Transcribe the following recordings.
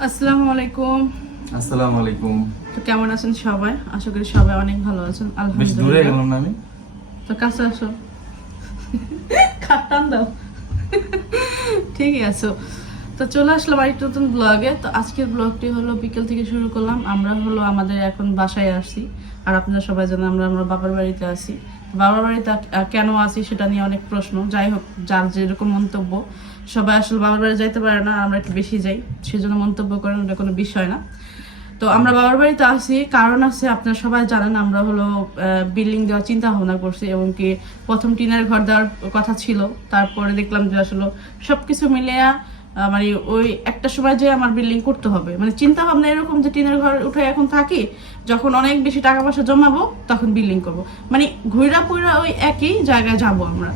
আসসালামু আলাইকুম। আসসালামু আলাইকুম। তো কেমন আছেন সবাই? আশা করি সবাই অনেক ভালো আছেন। বেশ দূরে গেলাম না আমি? তো কাছে আসো। কাটান দাও। ঠিকই আছো। তো চলে আসলাম আরেকটা নতুন ব্লগে তো আজকের ব্লগটি হলো বিকেল থেকে শুরু করলাম। আমরা হলো আমাদের এখন বাসায় আসি আর আপনারা সবাই জানেন আমরা আমরা বাবার বাড়িতে আসি বাবার বাড়িতে কেন আছি সেটা নিয়ে অনেক প্রশ্ন। যাই হোক যার যেরকম মন্তব্য, সবাই আসলে বাবার বাড়ি যাইতে পারে না, আমরা একটু বেশি যাই, সেজন্য মন্তব্য করেন ওটা কোনো বিষয় না। তো আমরা বাবার বাড়িতে আসি কারণ আছে, আপনারা সবাই জানেন, আমরা হলো বিল্ডিং দেওয়ার চিন্তা ভাবনা করছি, এবং কি প্রথম টিনের ঘর দেওয়ার কথা ছিল, তারপরে দেখলাম যে আসলে সবকিছু মিলিয়া মানে ওই একটা সময় যে আমার বিল্ডিং করতে হবে। মানে চিন্তা ভাবনা এরকম যে টিনের ঘর উঠে এখন থাকি, যখন অনেক বেশি টাকা পয়সা জমাবো, তখন বিল্ডিং করব। মানে ঘুরা পুরা ওই একই জায়গায় যাব আমরা।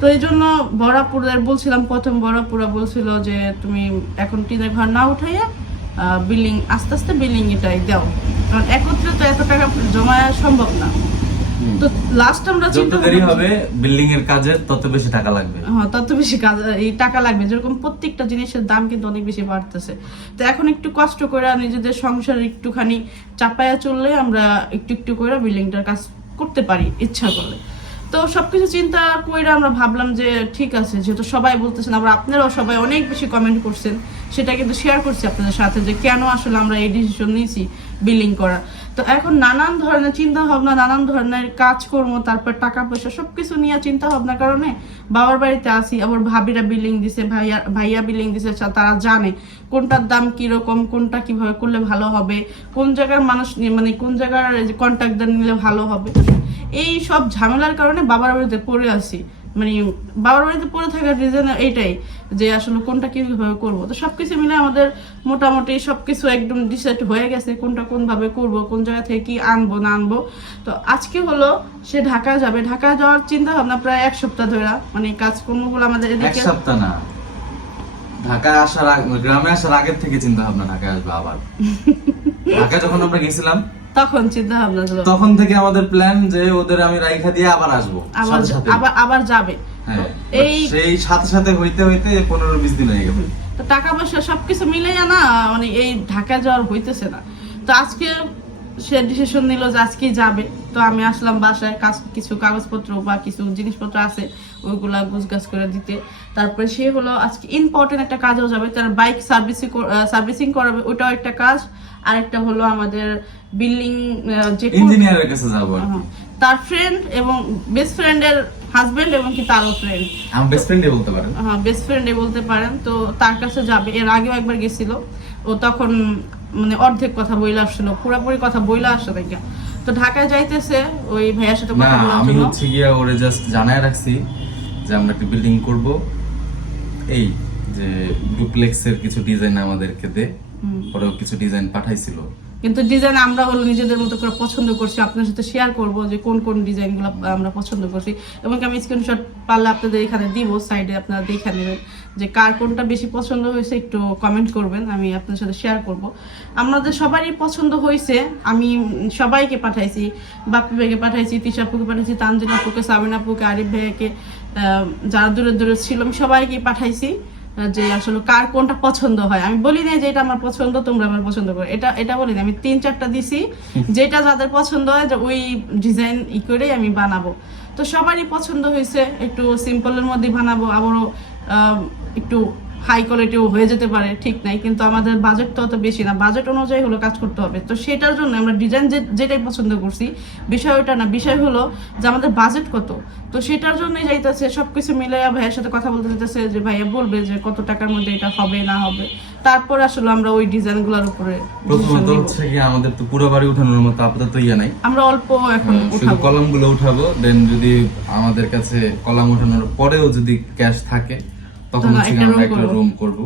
তো এই জন্য বড়াপুরের বলছিলাম, প্রথম বড়াপুরা বলছিল যে তুমি এখন টিনের ঘর না উঠাইয়া বিল্ডিং আস্তে আস্তে বিল্ডিং এটাই দাও। কারণ একত্রে তো এত টাকা জমা সম্ভব না। তো লাস্ট আমরা চিন্তা দেরি হবে বিল্ডিং এর কাজে তত বেশি টাকা লাগবে। হ্যাঁ তত বেশি কাজ এই টাকা লাগবে। যেরকম প্রত্যেকটা জিনিসের দাম কিন্তু অনেক বেশি বাড়তেছে। তো এখন একটু কষ্ট করে নিজেদের সংসার একটুখানি চাপায়া চললে আমরা একটু একটু করে বিল্ডিংটার কাজ করতে পারি ইচ্ছা করলে। তো সবকিছু চিন্তা করে আমরা ভাবলাম যে ঠিক আছে, যেহেতু সবাই বলতেছেন, আবার আপনারাও সবাই অনেক বেশি কমেন্ট করছেন, সেটা কিন্তু শেয়ার করছি আপনাদের সাথে যে কেন আসলে আমরা এই ডিসিশন নিয়েছি বিল্ডিং করা। তো এখন নানান ধরনের চিন্তা ভাবনা নানান ধরনের কাজকর্ম, তারপর টাকা পয়সা সবকিছু নিয়ে চিন্তা ভাবনার কারণে বাবার বাড়িতে আসি আবার ভাবিরা বিল্ডিং দিছে, ভাইয়া ভাইয়া বিল্ডিং দিছে তারা জানে কোনটার দাম কীরকম, কোনটা কীভাবে করলে ভালো হবে, কোন জায়গার মানুষ মানে কোন জায়গার কন্ট্রাক্টর নিলে ভালো হবে। এই সব ঝামেলার কারণে বাবার বাড়িতে পড়ে আসি মানে বাবার বাড়িতে পড়ে থাকার রিজন এইটাই যে আসলে কোনটা কীভাবে করব। তো সবকিছু মিলে আমাদের মোটামুটি সবকিছু একদম ডিসাইড হয়ে গেছে কোনটা কোন ভাবে করব কোন জায়গা থেকে কি আনব না আনব। তো আজকে হলো সে ঢাকা যাবে। ঢাকা যাওয়ার চিন্তা ভাবনা প্রায় এক সপ্তাহ ধরে। মানে কাজকর্মগুলো আমাদের এক এদিকে সপ্তাহ না। ঢাকায় আসার গ্রামে আসার আগের থেকে চিন্তা ভাবনা ঢাকায় আসবে আবার। ঢাকায় যখন আমরা গেছিলাম তখন চিন্তা ভাবনা ছিল তখন থেকে আমাদের প্ল্যান যে ওদের আমি রাইখা দিয়ে আবার আসব আবার। আবার আবার যাবে। হ্যাঁ এই সেই সাথে সাথে হইতে হইতে পনেরো বিশ দিন হয়ে তো টাকা পয়সা সবকিছু মিলে না মানে এই ঢাকা যাওয়ার হইতেছে না। তো আজকে সে ডিসিশন নিল যে আজকেই যাবে। তো আমি আসলাম বাসায় কাজ কিছু কাগজপত্র বা কিছু জিনিসপত্র আছে ওইগুলা গুছগাছ করে দিতে। তারপরে সে হলো আজকে ইম্পর্টেন্ট একটা কাজও যাবে তার বাইক সার্ভিসিং সার্ভিসিং করাবে ওটাও একটা কাজ। আরেকটা হলো আমাদের বিল্ডিং যে ইঞ্জিনিয়ারের কাছে যাব। হ্যাঁ, তার ফ্রেন্ড এবং বেস্ট ফ্রেন্ডের হাজবেন্ড এবং কি তারও ফ্রেন্ড আমার বেস্ট ফ্রেন্ডই বলতে পারেন। হ্যাঁ বেস্ট ফ্রেন্ডে বলতে পারেন। তো তার কাছে যাবে এর আগেও একবার গেছিল। ও তখন মানে অর্ধেক কথা বইলা আসছিল পুরোপুরি কথা বইলা আসছে দেখে তো ঢাকায় যাইতেছে ওই ভাইয়ার সাথে কথা বলার আমি হচ্ছে গিয়া ওরে জাস্ট জানায় রাখছি যে আমরা একটা বিল্ডিং করব। এই যে ডুপ্লেক্সের কিছু ডিজাইন আমাদেরকে দে। পরেও কিছু ডিজাইন পাঠাইছিল। কিন্তু ডিজাইন আমরা হলো নিজেদের মতো করে পছন্দ করছি আপনার সাথে শেয়ার করব যে কোন কোন ডিজাইনগুলো আমরা পছন্দ করছি। এবং আমি স্ক্রিনশট পারলে আপনাদের এখানে দিব সাইডে আপনারা দেখে নেবেন। যে কার কোনটা বেশি পছন্দ হয়েছে একটু কমেন্ট করবেন আমি আপনার সাথে শেয়ার করব। আমাদের সবারই পছন্দ হয়েছে আমি সবাইকে পাঠাইছি বাপ্পি ভাইকে পাঠাইছি তিশাপুকে পাঠাইছি তানজিন আপুকে সাবিনা আপুকে আরিফ ভাইকে যারা দূরে দূরে ছিল আমি সবাইকে পাঠাইছি যে আসলে কার কোনটা পছন্দ হয়। আমি বলি না যে এটা আমার পছন্দ তোমরা আমার পছন্দ করো। এটা এটা বলি না আমি তিন চারটা দিছি যেটা যাদের পছন্দ হয় যে ওই ডিজাইন ই করেই আমি বানাবো। তো সবারই পছন্দ হয়েছে একটু সিম্পলের মধ্যে বানাবো আবারও একটু হাই কোয়ালিটিও হয়ে যেতে পারে ঠিক নাই কিন্তু আমাদের বাজেট তো অত বেশি না। বাজেট অনুযায়ী হলো কাজ করতে হবে। তো সেটার জন্য আমরা ডিজাইন যেটাই পছন্দ করছি বিষয় ওটা না বিষয় হলো যে আমাদের বাজেট কত। তো সেটার জন্যই যাইতেছে সবকিছু মিলে ভাইয়ের সাথে কথা বলতে চাইতেছে যে ভাইয়া বলবে যে কত টাকার মধ্যে এটা হবে না হবে। তারপর আসলে আমরা ওই ডিজাইনগুলোর উপরে প্রথমত হচ্ছে কি আমাদের তো পুরো বাড়ি উঠানোর মতো আপাতত ইয়ে নাই। আমরা অল্প এখন হ্যাঁ, শুধু উঠাবো। কলামগুলো উঠাবো দেন যদি আমাদের কাছে কলাম উঠানোর পরেও যদি ক্যাশ থাকে তখন হচ্ছে আমরা একটা রুম করব।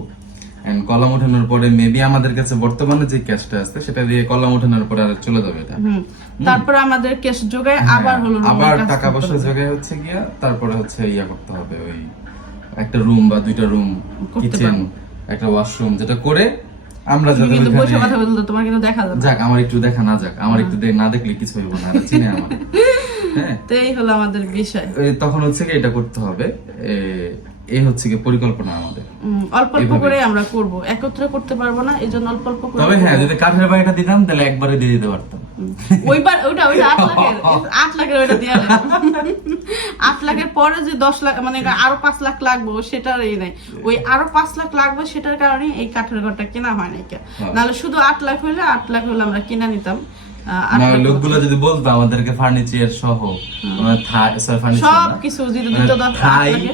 এন্ড কলাম উঠানোর পরে মেবি আমাদের কাছে বর্তমানে যে ক্যাশটা আছে সেটা দিয়ে কলাম উঠানোর পরে আর চলে যাবে এটা। তারপর আমাদের কেস যোগায় হ্যাঁ, আবার হলো আবার টাকা পয়সা হবে। হচ্ছে গিয়া তারপরে হচ্ছে ইয়া করতে হবে ওই একটা রুম বা দুইটা রুম কিচেন একটা ওয়াশরুম যেটা করে আমরা কিন্তু বসে কথা বলতে তোমার কিন্তু দেখা যাবে। যাক আমার একটু দেখা না যাক আমার একটু না দেখলে কিছু হইব না আর চিনে আমার। হ্যাঁ। তো এই হলো আমাদের বিষয়। তখন হচ্ছে কি এটা করতে হবে। এই হচ্ছে কি পরিকল্পনা আমাদের। অল্প অল্প করে আমরা করব। একত্রে করতে পারব না অল্প অল্প করে তবে হ্যাঁ যদি কাঠের বাড়িটা দিতাম তাহলে একবারে দিয়ে দিতে পারতাম। ওইবার ওইটা ওইটা আট লাখের আট লাখের ওইটা দিয়ে আট লাখের পরে যে দশ লাখ মানে আরও পাঁচ লাখ লাগবে সেটার এই নাই। ওই আরও পাঁচ লাখ লাগবে সেটার কারণে এই কাঠের ঘরটা কেনা হয় নাই কে। হ্যাঁ। নাহলে শুধু আট লাখ হইলে আট লাখ হলে আমরা কিনে নিতাম। না লোকগুলো যদি বলতো আমাদেরকে ফার্নিচার সহ মানে থাই লাখে।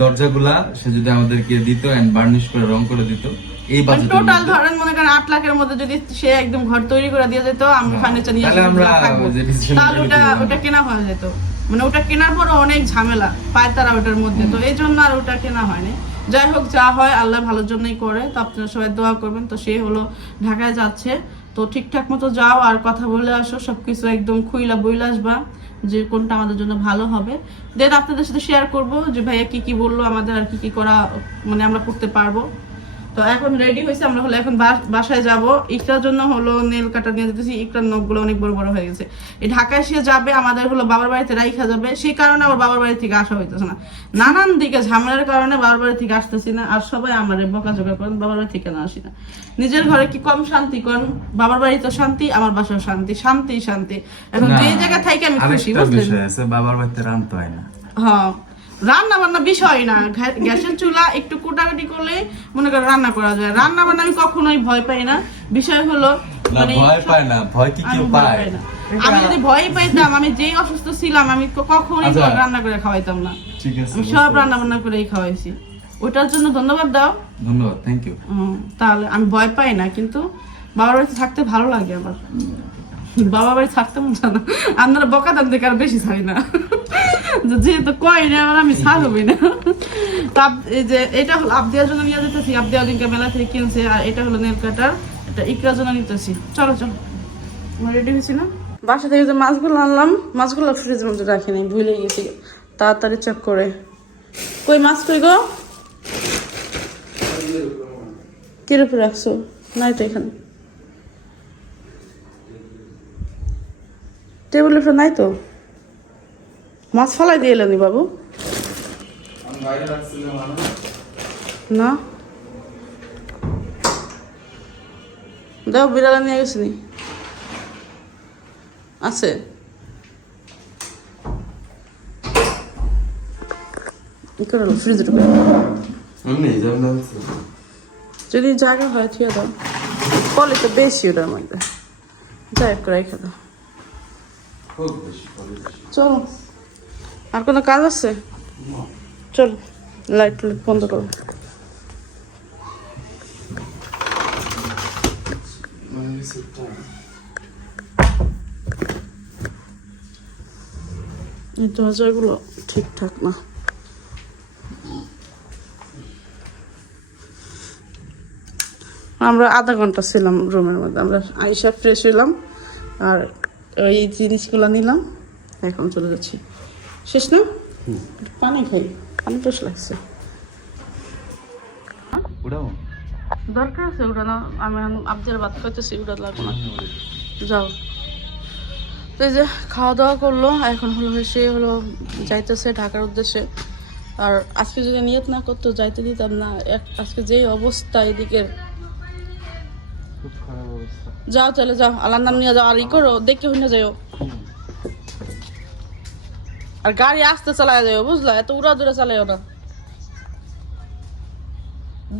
দরজাগুলা সে যদি আমাদেরকে দিত এন্ড বার্নিশ করে রং করে দিত এই বাজেটের টোটাল ধরেন মনে করেন আট লাখের মধ্যে যদি সে একদম ঘর তৈরি করে দিয়ে যেত আমি হ্যাঁ। ফার্নিচার নিয়ে তাহলে আমরা যে decision তাহলে ওটা ওটা কেনা হয়ে যেত। মানে ওটা কেনার পর অনেক ঝামেলা পায়তারা ওটার মধ্যে। তো এই জন্য আর ওটা কেনা হয়নি। যাই হোক যা হয় আল্লাহ ভালোর জন্যই করে। তো আপনারা সবাই দোয়া করবেন। তো সে হলো ঢাকায় যাচ্ছে। তো ঠিকঠাক মতো যাও আর কথা বলে আসো, সবকিছু একদম খুইলা বইলা আসবা যে কোনটা আমাদের জন্য ভালো হবে। দেন আপনাদের সাথে শেয়ার করব যে ভাইয়া কি কি বলল, আমাদের আর কি কি করা মানে আমরা করতে পারব। তো এখন রেডি হয়েছে আমরা হলো এখন বাসায় যাব। ইকরার জন্য হলো নেল কাটা নিয়ে যেতেছি ইকরার নখগুলো অনেক বড় বড় হয়ে গেছে। এই ঢাকায় সে যাবে আমাদের হলো বাবার বাড়িতে রাইখা যাবে সেই কারণে আবার বাবার বাড়ি থেকে আসা হইতেছে না। নানান দিকে ঝামেলার কারণে বাবার বাড়ি থেকে আসতেছি না আর সবাই আমার বকাঝকা করেন বাবার বাড়ি থেকে না আসি না। নিজের ঘরে কি কম শান্তি করেন? বাবার বাড়ি তো শান্তি আমার বাসাও শান্তি শান্তি শান্তি। এখন যে জায়গা থেকে আমি খুশি বুঝলেন? বাবার বাড়িতে রানতে হয় না। হ্যাঁ। রান্না বান্না বিষয় না। গ্যাসের চুলা একটু কোটাকাটি করলে মনে করে রান্না করা যায়। রান্না বান্না আমি কখনোই ভয় পাই না। বিষয় হলো না ভয় পায় না। ভয় কি কেউ পায়? আমি যদি ভয় পাইতাম আমি যেই অসুস্থ ছিলাম আমি কখনোই আচ্ছা। রান্না করে খাওয়াইতাম না। ঠিক আছে আমি সব রান্না বান্না করেই খাওয়াইছি। ওটার জন্য ধন্যবাদ দাও। ধন্যবাদ থ্যাংক ইউ তাহলে আমি ভয় পাই না কিন্তু বাবার বাড়িতে থাকতে ভালো লাগে আমার বাবা বাড়ি থাকতে মন না। আপনারা বকা দাম থেকে আর বেশি ছাড়ি না। যেহেতু কয় না আমার আমি ছাড়বই না। তো এই যে এটা হলো আবদিয়ার জন্য নিয়ে যেতেছি। আবদিয়া দিনকে মেলা থেকে কিনছে আর এটা হলো নেল কাটার। এটা ইকরার জন্য নিতেছি। চলো চলো। রেডি হয়েছি না? বাসা থেকে যে মাছগুলো আনলাম মাছগুলো ফ্রিজের মধ্যে রাখি নাই ভুলে গেছি। তাড়াতাড়ি চেক করে। কই মাছ কই গো? কীরকম রাখছো? নাই তো এখানে। টেবিলের উপরে নাই তো? মাছ ফালাই দিয়ে এলেনি বাবু। না? দাও বিড়ালা নিয়ে গেছিনি আছে। করে যদি জায়গা হয় থিয়ে দাও। পলে তো বেশি ওটার মধ্যে। যাই হোক রেখে দাও। চলো। আর কোনো কাজ আছে? চলো লাইট লাইট বন্ধ করো। এই দরজাগুলো ঠিকঠাক না। আমরা আধা ঘণ্টা ছিলাম রুমের মধ্যে। আমরা আইসা ফ্রেশ হইলাম, আর ওই জিনিসগুলো নিলাম। এখন চলে যাচ্ছি। শেষ না? পানি খাই। পানি টেস্ট লাগছে দরকার আছে ওটা না আমি আবদের ভাত খাইতেছি ওটা লাগবে না। যাও। তো এই যে খাওয়া দাওয়া করল এখন হলো সে হলো যাইতেছে ঢাকার উদ্দেশ্যে। আর আজকে যদি নিয়ত না করতো যাইতে দিতাম না। এক- আজকে যেই অবস্থা এদিকে খুব খারাপ অবস্থা যাও তাহলে যাও। আল্লাহর নাম নিয়ে যাও আর ই করো দেখে হইনা যাও আর গাড়ি আস্তে চালায় যাও বুঝলা? এত উড়া দূরে চালাইও না।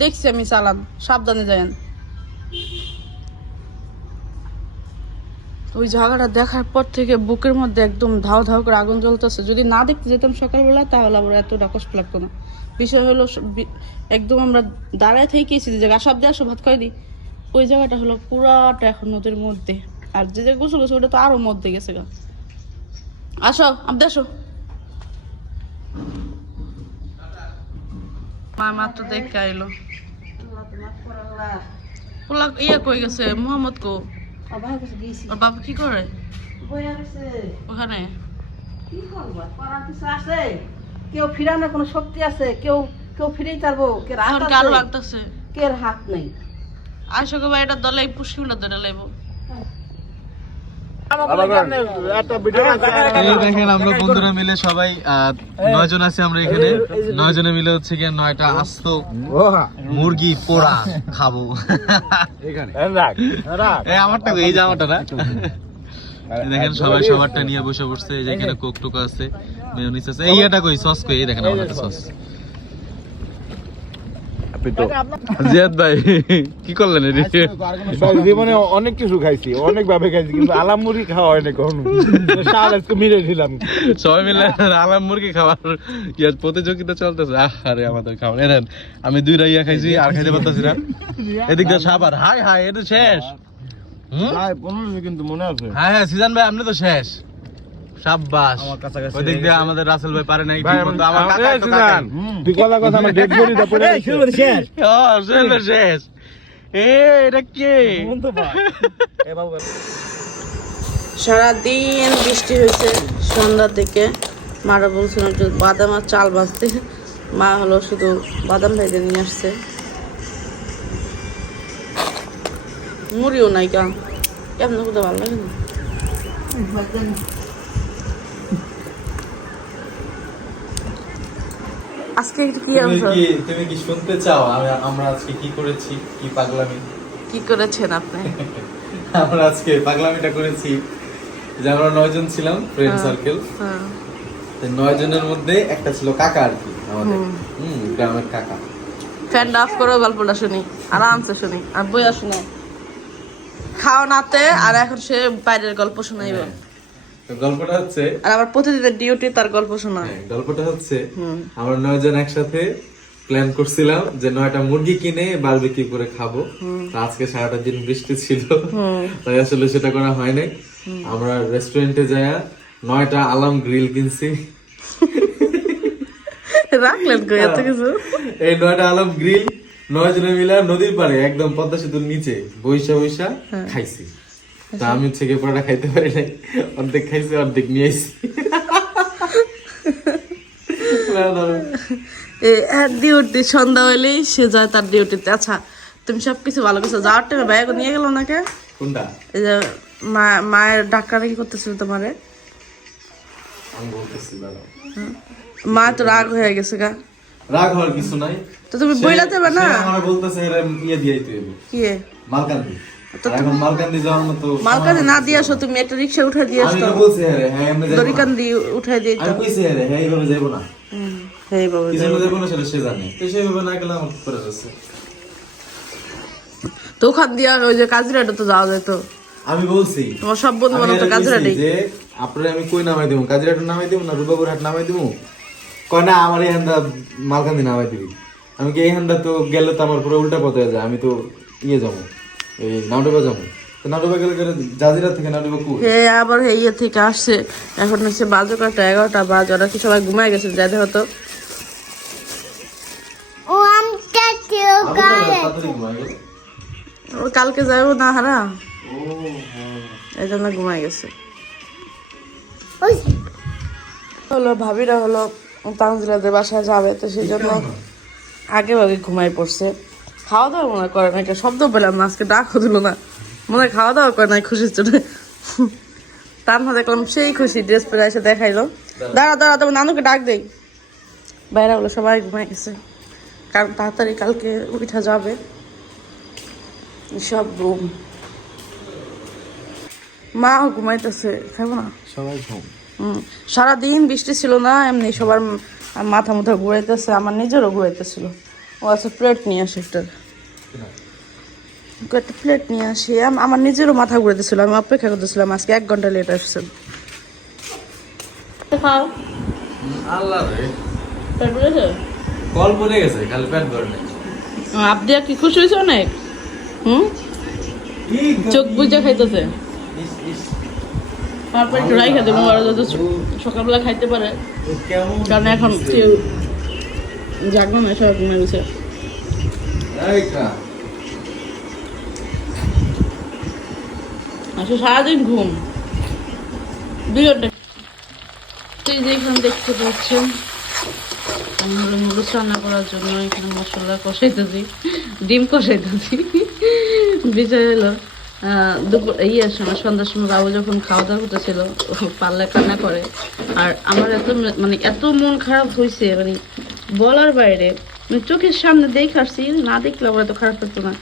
দেখছি আমি চালান, সাবধানে যায়েন ওই জায়গাটা দেখার পর থেকে বুকের মধ্যে একদম ধাও ধাও করে আগুন জ্বলতেছে। যদি না দেখতে যেতাম সকালবেলা, তাহলে আবার এতটা কষ্ট লাগতো না। বিষয় হলো একদম আমরা দাঁড়ায় থেকেছি যে জায়গা সব দিয়ে আসো, ভাত খাই দিই। ওই জায়গাটা হলো পুরাটা এখন নদীর মধ্যে। আর যে যে গোসল গেছে ওটা তো আরও মধ্যে গেছে গা। আসো আপনি আসো। মা মাত্র দেখে আইলো। ওলা ইয়া কই গেছে? মোহাম্মদ কো? ওর বাবা কি করে? ওখানে? কেউ ফিরানোর কোনো শক্তি আছে? কেউ কেউ ফিরেই কে লাগতেছে? কে হাত নেই? গো ভাই এটা দলে পুষ্কিগুলো ধরে লাইব। দেখেন আমরা বন্ধুরা মিলে সবাই নয় জন আছি আমরা এখানে। নয় জনে মিলে হচ্ছে গিয়ে নয়টা আস্ত মুরগি পোড়া খাব। এই আমারটা এই যে আমারটা না? এই দেখেন সবাই সবারটা নিয়ে বসে বসছে এই যে এখানে কোক টোক আছে মেয়োনিজ আছে। এই এটা কই? সস কই? এই দেখেন আমার সস। জিয়াদ ভাই কি করলেন জীবনে অনেক কিছু খাইছি অনেক ভাবে খাইছি কিন্তু আলাম মুড়ি খাওয়া হয় না কখনো শাল আজকে মিলে দিলাম। সবাই মিলে আলাম মুরগি খাওয়ার ইয়ার প্রতিযোগিতা চলতেছে। আরে আমাদের খাওয়ার। এনেন আমি দুইটা ইয়া খাইছি আর খাইতে পারতেছি না। এদিক দিয়ে সাবার হাই হাই এটা শেষ। হুম? পনেরো কিন্তু মনে আছে। হ্যাঁ হ্যাঁ সিজন ভাই আপনি তো শেষ। সাব্বাস। ওদিক দিয়ে আমাদের রাসেল ভাই পারে নাই ভাই, আমার কাকা এই তো সুজান, কাকাই। তুই কথা কথা আমার ডেট করি তারপরে ও, শেষ তো শেষ। এ এটা কে? সারাদিন বৃষ্টি হয়েছে সন্ধ্যার দিকে। মারা বলছিল একটু বাদাম আর চাল ভাজতে। মা হলো শুধু বাদাম ভেজে নিয়ে আসছে। মুড়িও নাই কা কেমন কোথাও ভালো লাগে না। আজকে কি তুমি কি তুমি কি শুনতে চাও? আমি- আমরা আজকে কি করেছি? কি পাগলামি? কি করেছেন আপনি? আমরা আজকে পাগলামিটা করেছি যে আমরা নয়জন ছিলাম ফ্রেন্ড সার্কেল হ্যাঁ। নয় জনের মধ্যে একটা ছিল কাকা আর কি আমাদের। হুম। গ্রামের কাকা। ফ্যান অফ করো গল্পটা শুনি। আরামসে শুনি। আর বইয়া শুনে। খাও নাতে আর এখন সে বাইরের গল্প শোনাইব। হ্যাঁ। গল্পটা হচ্ছে আর প্রতিদিনের ডিউটি তার গল্প শোনায় হ্যাঁ, গল্পটা হচ্ছে আমরা একসাথে প্ল্যান করছিলাম যে নয়টা মুরগি কিনে করে খাব। আজকে সারাটা দিন বৃষ্টি ছিল। তাই আসলে সেটা করা হয় নাই। আমরা রেস্টুরেন্টে যায়া নয়টা আলাম গ্রিল কিনছি। রাখলেন কই এত কিছু? এই নয়টা আলম গ্রিল নয় জনে মিলে নদীর পাড়ে একদম পদ্মা সেতুর নিচে বৈশা বৈশা খাইছি। তা আমি গিয়ে পরোটা খাইতে পারি নাই। অর্ধেক খাইছি অর্ধেক নিয়ে আইছি। ডিউটি সন্ধ্যা হইলেই সে যায় তার ডিউটিতে আচ্ছা তুমি সব কিছু ভালো কিছু যাওয়ার টাইমে ব্যাগ নিয়ে গেল না কোনটা? এই যে মা- মায়ের ডাক্তার কি করতেছিল তোমারে। মা তো রাগ হয়ে গেছে গা। রাগ হওয়ার কিছু নাই। তো তুমি সে- বইলা দেবে না? আমার বলতেছে ইয়ে দিয়ে কি মালকান্দি না দিয়ে আসো তুমি একটা রিক্সা উঠে দিয়ে হ্যাঁ হ্যাঁ আমরা যাব দড়িকান না। দিয়ে উঠাই দিয়ে আমি কইছি হ্যাঁ হ্যাঁ এইভাবে যাব না। হ্যাঁ বাবু কি না। সেটা সে জানে। তো সেইভাবে না গেলে আমার করে যাচ্ছে তো ওখান দিয়ে ওই যে কাজিরাটা তো যাওয়া যেত আমি বলছি তোমার সব বন্ধু বান্ধব তো কাজিরাটাই। যে আপনারে আমি কই নামাই দেবো কাজিরাটা নামাই দেবো না রূপাপুর হাট নামাই দেবো কয় না আমার এই হান্দা মালকান্দি নামাই দিবি। আমি কি এই হান্দা তো গেলে তো আমার পুরো উল্টা পথে যায় আমি তো ইয়ে যাব। এই নাউডুবা যাব। তো গেলে গেলে জাজিরা থেকে নাউডুবা কই? হে আবার হে ইয়ে থেকে আসছে। এখন হচ্ছে বাজে কটা এগারোটা বাজ। ওরা কি সবাই ঘুমায় গেছে? যাই দেখো তো। আমি তো তাড়াতাড়ি ও কালকে যাব না হারা? এই জন্য ঘুমায় গেছে। হলো ভাবিরা হলো তানজিলাদের বাসায় যাবে তো সেই জন্য আগে ভাগে ঘুমাই পড়ছে। খাওয়া দাওয়া মনে করে না শব্দ পেলাম না আজকে ডাকও দিল না। মনে খাওয়া দাওয়া করে নাই খুশির জন্য। তার মধ্যে দেখলাম সেই খুশি ড্রেস পরে এসে দেখাইলো। দাঁড়া দাঁড়া তোমার নানুকে ডাক দেই। বাইরে হলো সবাই ঘুমাই গেছে। কারণ তাড়াতাড়ি কালকে উঠা যাবে। সব ঘুম। মাও ঘুমাইতেছে খাব না? সবাই ঘুম। হুম সারাদিন বৃষ্টি ছিল না এমনি সবার মাথা মুথা ঘুরাইতেছে আমার নিজেরও ঘুরাইতেছিল। ও আচ্ছা প্লেট নিয়ে আসে একটা। একটা প্লেট নিয়ে আসি। আমার নিজেরও মাথা ঘুরাইতেছিল আমি অপেক্ষা করতেছিলাম আজকে এক ঘণ্টা লেট আসছেন খাও। আল্লাহ পেট ভরেছে? কল পড়ে গেছে খালি প্যান্ট করে নাই। আবদিয়া কি খুশি হয়েছে অনেক? হুম? চোখ বুঝে খাইতেছে। তারপর একটু রাই খেতে সকালবেলা খাইতে পারে। কারণ এখন না সব ঘুমে গেছে। আসলে সারাদিন ঘুম। দুই এই যে এখানে দেখতে পাচ্ছেন নুডলস রান্না করার জন্য এখানে মশলা কষাইতেছি ডিম কষাইতেছি। বিষয় হলো আহ, দুপুর ইয়ে সময় সন্ধ্যার সময় বাবু যখন খাওয়া দাওয়া করতেছিল পাল্লা কান্না করে। আর আমার এত মানে এত মন খারাপ হয়েছে মানে বলার বাইরে। মানে চোখের সামনে দেখে আসছি, না দেখলে আমার এত খারাপ লাগতো না।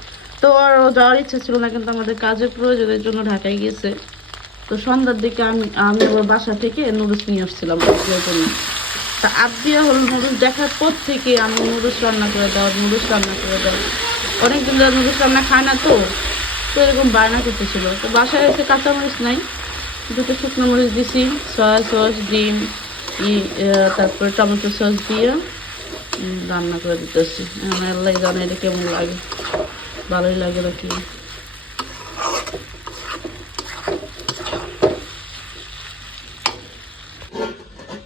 তো আর ও যাওয়ার ইচ্ছা ছিল না, কিন্তু আমাদের কাজের প্রয়োজনের জন্য ঢাকায় গিয়েছে। তো সন্ধ্যার দিকে আমি আমি ওর বাসা থেকে নুডলস নিয়ে আসছিলাম ওর জন্য। তা আবদিয়া হল নুডলস দেখার পর থেকে আমি নুডলস রান্না করে দাও, নুডলস রান্না করে দাও। অনেকদিন ধরে নুডলস রান্না খায় না তো তো এরকম বায়না করতেছিল। তো বাসায় এসে কাঁচামরিচ নাই, দুটো শুকনো মরিচ দিছি, সয়া সস, ডিম তারপরে টমেটো সস দিয়ে। রান্না করে দিতেছি। আমার আল্লাহ জানে এটা কেমন লাগে। ভালোই লাগে নাকি?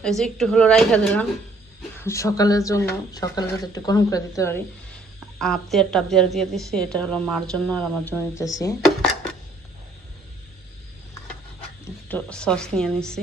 এই যে একটু হলো রাইখা দিলাম। সকালের জন্য, সকালে যাতে একটু গরম করে দিতে পারি। আপ দিয়ে, টাপ দিয়ে দিয়ে দিছি। এটা হলো মার জন্য আর আমার জন্য নিতেছি একটু সস নিয়ে নিছি।